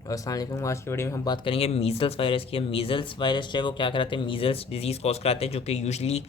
अस्सलाम वालेकुम। आज की वीडियो में हम बात करेंगे मीज़ल्स वायरस की। मीज़ल्स वायरस जो है वो क्या कराते हैं, मीज़ल्स डिजीज़ कॉज कराते हैं, जो कि यूजली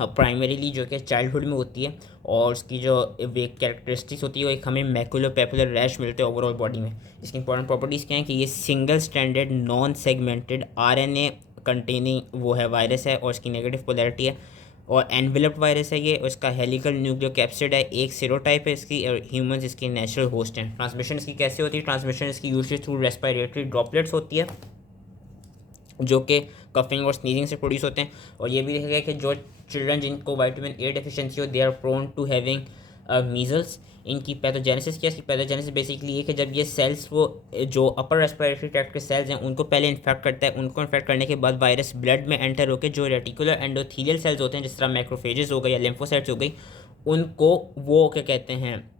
प्राइमरीली जो कि चाइल्डहुड में होती है। और उसकी जो एक कैरेक्टरिस्टिक्स होती है वो एक हमें मैकुलो पेपुलर रैश मिलते हैं ओवरऑल बॉडी में। इसकी इंपॉर्टेंट प्रॉपर्टीज़ क्या हैं कि ये single standard non segmented RNA containing वो है वायरस है, और इसकी नेगेटिव पोलैरिटी है। और एनवेलप्ड वायरस है ये, और इसका हेलिकल न्यूक्लियोकैप्सिड है, एक सीरोटाइप है इसकी, और ह्यूमंस इसके नेचुरल होस्ट हैं। ट्रांसमिशन इसकी कैसे होती है? ट्रांसमिशन इसकी यूजली थ्रू रेस्पिरेटरी ड्रॉपलेट्स होती है, जो कि कफिंग और स्नीजिंग से प्रोड्यूस होते हैं। और ये भी देखा गया कि जो चिल्ड्रन जिनको विटामिन ए डेफिशिएंसी हो, they are prone to having measles. इनकी पैथोजेनेसिस क्या है? इसकी पैथोजेनेसिस बेसिकली ये कि जब ये सेल्स वो जो अपर रेस्पिरेटरी ट्रैक्ट के सेल्स हैं उनको पहले इन्फेक्ट करता है, उनको इन्फेक्ट करने के बाद वायरस ब्लड में एंटर होकर जो रेटिकुलर एंडोथीलियल सेल्स होते हैं, जिस तरह मैक्रोफेजेस हो गए या लिम्फोसाइट्स हो गई, उनको वो क्या कहते हैं,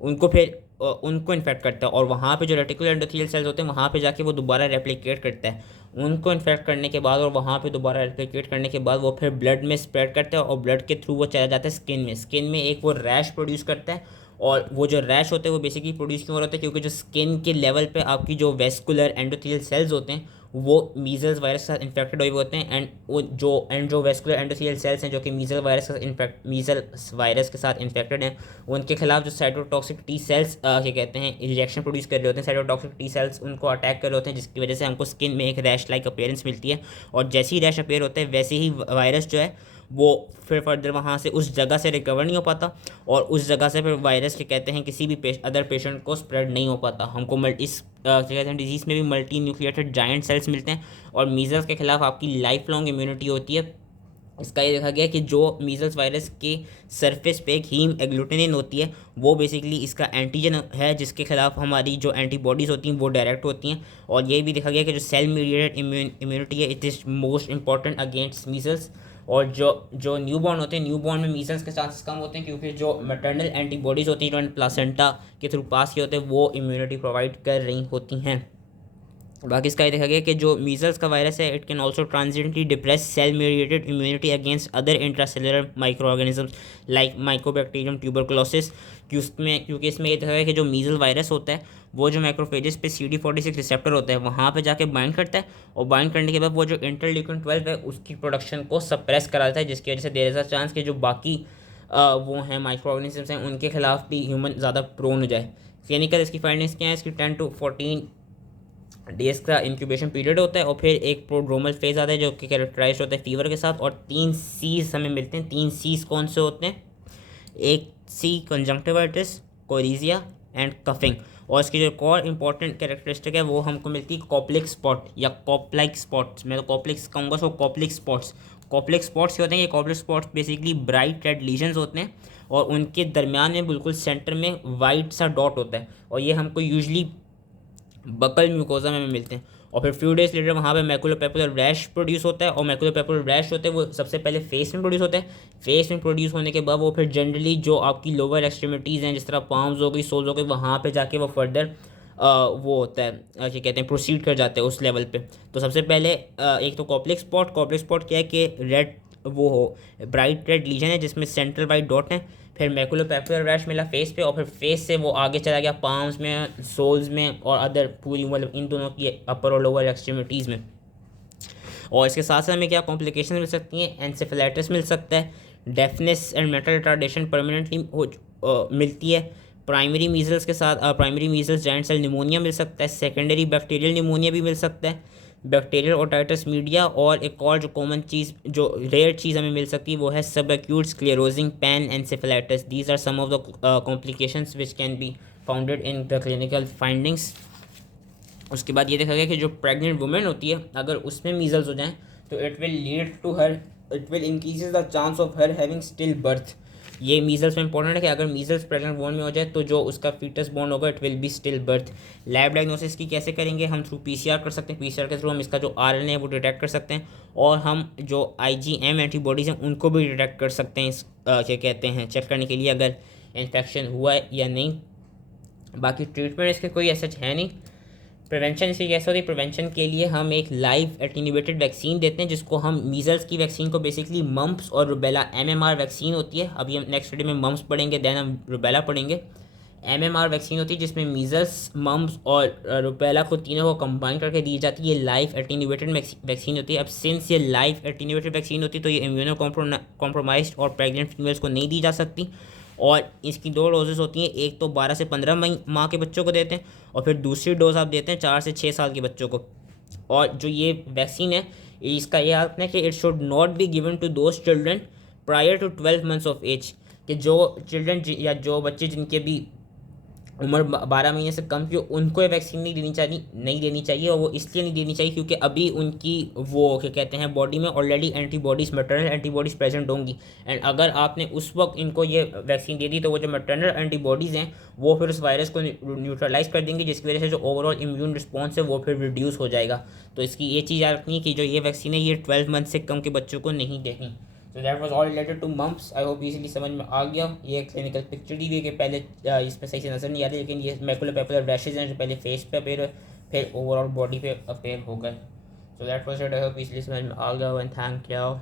उनको फिर उनको इन्फेक्ट करता है। और वहाँ पे जो रेटिकुलर एंडोथेलियल सेल्स होते हैं वहाँ पे जाके वो दोबारा रेप्लिकेट करता है। उनको इन्फेक्ट करने के बाद और वहाँ पे दोबारा रेप्लिकेट करने के बाद वो फिर ब्लड में स्प्रेड करता है, और ब्लड के थ्रू वो चला जाता है स्किन में। स्किन में एक वो रैश प्रोड्यूस करता है। और वो जो रैश होते हैं वो बेसिकली प्रोड्यूस क्यों हो रहा है? क्योंकि जो स्किन के लेवल पे आपकी जो वेस्कुलर एंडोथेलियल सेल्स होते हैं वो मीजल्स वायरस के साथ इन्फेक्टेड हुए होते हैं। एंड वो जो वेस्कुलर एंडोथेलियल सेल्स हैं जो कि मीजल्स वायरस के साथ इन्फेक्टेड हैं, उनके खिलाफ जो साइटोटॉक्सिक टी सेल्स क्या कहते हैं, रिएक्शन प्रोड्यूस कर रहे होते हैं। साइटोटॉक्सिक टी सेल्स उनको अटैक कर रहे होते हैं, जिसकी वजह से हमको स्किन में एक रैश लाइक अपीयरेंस मिलती है। और जैसे ही रैश अपीयर होता है वैसे ही वायरस जो है वो फिर फर्दर वहाँ से उस जगह से रिकवर नहीं हो पाता, और उस जगह से फिर वायरस के कहते हैं किसी भी अदर पेशेंट को स्प्रेड नहीं हो पाता। हमको इस क्या कहते हैं डिजीज़ में भी मल्टी न्यूक्लिएटेड जायंट सेल्स मिलते हैं, और मीजल्स के खिलाफ आपकी लाइफ लॉन्ग इम्यूनिटी होती है। इसका ये देखा गया कि जो मीजल्स वायरस के सरफेस पे एक हीम एग्लूटिनिन होती है, वो बेसिकली इसका एंटीजन है, जिसके खिलाफ हमारी जो एंटीबॉडीज़ होती हैं वो डायरेक्ट होती हैं। और ये भी देखा गया कि जो सेल मीडिएटेड इम्यूनिटी है, it is most important against measles. और जो न्यूबॉर्न होते हैं, न्यूबॉर्न में मीजल्स के चांसेस कम होते हैं, क्योंकि जो मैटरनल एंटीबॉडीज़ होती हैं जो प्लासेंटा के थ्रू पास किए होते हैं वो इम्यूनिटी प्रोवाइड कर रही होती हैं। बाकी इसका ये देखा गया कि जो मीजल्स का वायरस है, it can also transiently depress cell mediated immunity against other intracellular micro organisms like mycobacterium tuberculosis. क्योंकि इसमें ये देखा गया कि जो मीजल वायरस होता है वो जो मैक्रोफेजेस पे CD46 रिसेप्टर होता है वहाँ पे जाके बाइंड करता है, और बाइंड करने के बाद वो जो इंटरल्यूकिन 12 है उसकी प्रोडक्शन को सप्रेस करा देता है, जिसकी वजह से देयर इज़ अ चांस कि जो बाकी वो हैं माइक्रो ऑर्गेनिजम्स हैं उनके खिलाफ भी ह्यूमन ज़्यादा प्रोन हो जाए। क्लिनिकल इसकी फाइंडिंग्स क्या है? इसकी 10 to 14 डेज का इंक्यूबेशन पीरियड होता है, और फिर एक प्रोड्रोमल फेज आता है जो कि कैरेक्टराइज होता है फीवर के साथ। और 3 C's हमें मिलते हैं। 3 C's कौन से होते हैं? एक C कंजंक्टिवाइटिस, कोरिजिया एंड कफिंग। और इसकी जो और इंपॉर्टेंट कैरेक्टरिस्टिक है वो हमको मिलती है कॉप्लिक स्पॉट या कॉपलाइक स्पॉट्स। मैं तो कॉप्लिक्स कहूँगा, सो कॉप्लिक स्पॉट्स। कॉप्लिक स्पॉट्स होते हैं, ये Koplik spots basically bright red lesions होते हैं, और उनके दरमियान में बिल्कुल सेंटर में वाइट सा डॉट होता है, और ये हमको यूजली बकल म्यूकोजा में मिलते हैं। और फिर फ्यू डेज लेटर वहाँ पे मैकुलोपेपुलर रैश प्रोड्यूस होता है, और मैकुलोपेपुलर रैश होते हैं वो सबसे पहले फेस में प्रोड्यूस होता है। फेस में प्रोड्यूस होने के बाद वो फिर जनरली जो आपकी लोअर एक्सट्रीमिटीज़ हैं, जिस तरह पाम्स हो गई, सोल्स हो गई, वहाँ पे जाके वो फर्दर वो होता है क्या कहते हैं, प्रोसीड कर जाते हैं उस लेवल पे। तो सबसे पहले एक तो कॉप्लिक स्पॉट क्या है कि रेड वो हो ब्राइट रेड लीजन है जिसमें सेंट्रल वाइट डॉट है। फिर मैकुलोपेपुलर रैश मिला फेस पे, और फिर फेस से वो आगे चला गया पाम्स में, सोल्स में, और अदर पूरी मतलब इन दोनों की अपर और लोअर एक्सट्रीमिटीज़ में। और इसके साथ साथ हमें क्या कॉम्प्लिकेशन मिल सकती हैं? एनसेफेलाइटिस मिल सकता है, deafness and mental retardation permanently मिलती है। Primary measles giant cell pneumonia मिल सकता है। सेकेंडरी बैक्टीरियल निमोनिया भी मिल सकता है, बैक्टीरियल ओटाइटिस मीडिया। और एक और जो कॉमन चीज़, जो रेयर चीज़ हमें मिल सकती है वो है subacute sclerosing panencephalitis. These are some of the complications which can be founded in the clinical findings. उसके बाद ये देखा गया कि जो प्रेग्नेंट वुमेन होती है अगर उसमें मीजल्स हो जाएं तो it will increase the chance of her having still birth. ये मीजल्स में इंपॉर्टेंट है कि अगर मीजल्स प्रेग्नेंट वुमन में हो जाए तो जो उसका फीटस बॉर्न होगा it will be still birth. Lab diagnosis की कैसे करेंगे? हम थ्रू PCR कर सकते हैं। PCR के थ्रू हम इसका जो RNA है वो डिटेक्ट कर सकते हैं, और हम जो IgM एंटीबॉडीज़ हैं उनको भी डिटेक्ट कर सकते हैं इस क्या कहते हैं चेक करने के लिए अगर इन्फेक्शन हुआ है या नहीं। बाकी ट्रीटमेंट इसके कोई ऐसा है नहीं। प्रिवेंशन इसकी कैसे होती है? प्रिवेंशन के लिए हम एक लाइव एटीन्यूएटेड वैक्सीन देते हैं, जिसको हम मीजल्स की वैक्सीन को बेसिकली मम्प्स और रुबेला MMR वैक्सीन होती है। अभी हम नेक्स्ट वीडियो में मम्प्स पढ़ेंगे, देन हम रुबेला पढ़ेंगे। MMR वैक्सीन होती है जिसमें मीजल्स, मम्स और रुबेला को तीनों को कंबाइन करके दी जाती है। ये लाइफ एटीन्यूएटेड वैक्सीन होती है। अब सिंस ये लाइफ एटीन्यूएटेड वैक्सीन होती है तो ये इम्यूनो कॉम्प्रोमाइज्ड और प्रेग्नेंट फीमेल्स को नहीं दी जा सकती। और इसकी 2 डोजेस होती हैं, एक तो 12 से 15 माह के बच्चों को देते हैं और फिर दूसरी डोज आप देते हैं 4 से 6 साल के बच्चों को। और जो ये वैक्सीन है इसका ये हाथ है कि it should not be given to those children prior to 12 months of age, कि जो चिल्ड्रन या जो बच्चे जिनके भी उम्र 12 महीने से कम की हो उनको ये वैक्सीन नहीं देनी चाहिए। और वो इसलिए नहीं देनी चाहिए क्योंकि अभी उनकी वो क्या कहते हैं बॉडी में already antibodies, maternal antibodies present होंगी। एंड अगर आपने उस वक्त इनको ये वैक्सीन दे दी तो वो जो मैटरनल एंटीबॉडीज़ हैं वो फिर उस वायरस को न्यूट्रलाइज कर देंगे, जिसकी वजह से जो ओवरऑल इम्यून रिस्पॉन्स है वो फिर रिड्यूस हो जाएगा। तो इसकी ये चीज़ याद रखनी है कि जो ये वैक्सीन है ये 12 मंथ से कम के बच्चों को नहीं देनी। So that was all related to mumps. I hope easily समझ में आ गया। ये एक क्लिनिकल पिक्चर दी हुई है कि पहले इसमें सही से नज़र नहीं आ रही, लेकिन ये मैकुलर पेपुलर रैशेज हैं जो पहले फेस पे अपेयर हुए फिर ओवरऑल बॉडी पे अपेयर हो गए। सो that was it. I hope easily समझ में आ गया एंड थैंक यू।